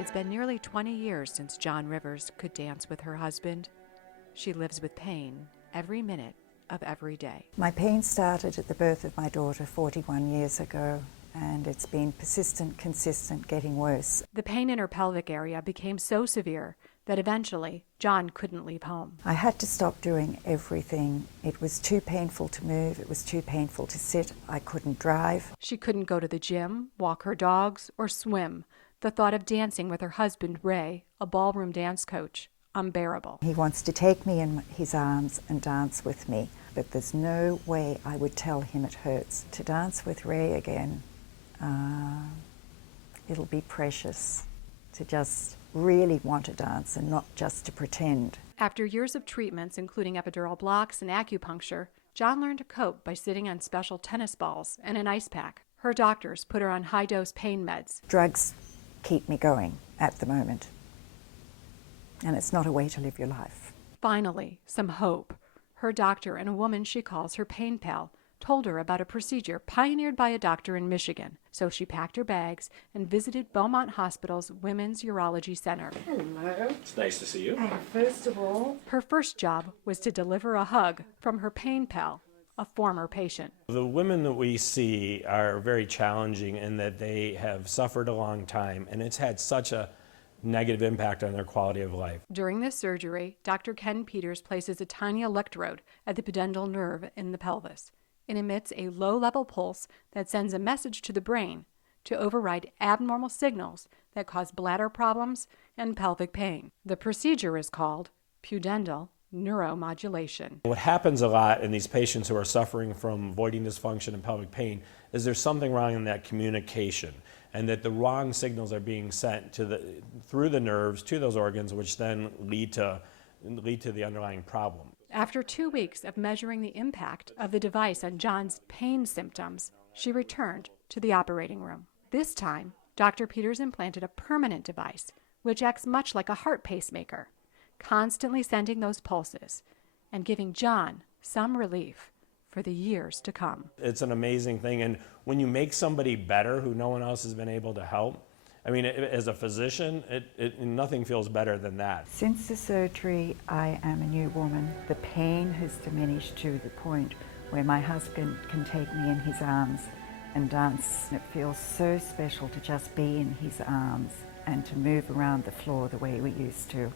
It's been nearly 20 years since John Rivers could dance with her husband. She lives with pain every minute of every day. My pain started at the birth of my daughter 41 years ago, and it's been persistent, consistent, getting worse. The pain in her pelvic area became so severe that eventually John couldn't leave home. I had to stop doing everything. It was too painful to move, it was too painful to sit, I couldn't drive. She couldn't go to the gym, walk her dogs, or swim. The thought of dancing with her husband, Ray, a ballroom dance coach, unbearable. He wants to take me in his arms and dance with me, but there's no way I would tell him it hurts. To dance with Ray again, it'll be precious. To just really want to dance and not just to pretend. After years of treatments, including epidural blocks and acupuncture, John learned to cope by sitting on special tennis balls and an ice pack. Her doctors put her on high-dose pain meds. Drugs keep me going at the moment, and it's not a way to live your life. Finally, some hope. Her doctor and a woman she calls her pain pal told her about a procedure pioneered by a doctor in Michigan. So she packed her bags and visited Beaumont Hospital's Women's Urology Center. Hello. It's nice to see you. And first of all, her first job was to deliver a hug from her pain pal, a former patient. The women that we see are very challenging in that they have suffered a long time, and it's had such a negative impact on their quality of life. During this surgery, Dr. Ken Peters places a tiny electrode at the pudendal nerve in the pelvis. It emits a low-level pulse that sends a message to the brain to override abnormal signals that cause bladder problems and pelvic pain. The procedure is called pudendal neuromodulation. What happens a lot in these patients who are suffering from voiding dysfunction and pelvic pain is there's something wrong in that communication, and that the wrong signals are being sent through the nerves to those organs, which then lead to the underlying problem. After 2 weeks of measuring the impact of the device on John's pain symptoms, she returned to the operating room. This time, Dr. Peters implanted a permanent device, which acts much like a heart pacemaker, constantly sending those pulses and giving John some relief for the years to come. It's an amazing thing, and when you make somebody better who no one else has been able to help, I mean, as a physician, nothing feels better than that. since the surgery, I am a new woman. The pain has diminished to the point where my husband can take me in his arms and dance. It feels so special to just be in his arms and to move around the floor the way we used to.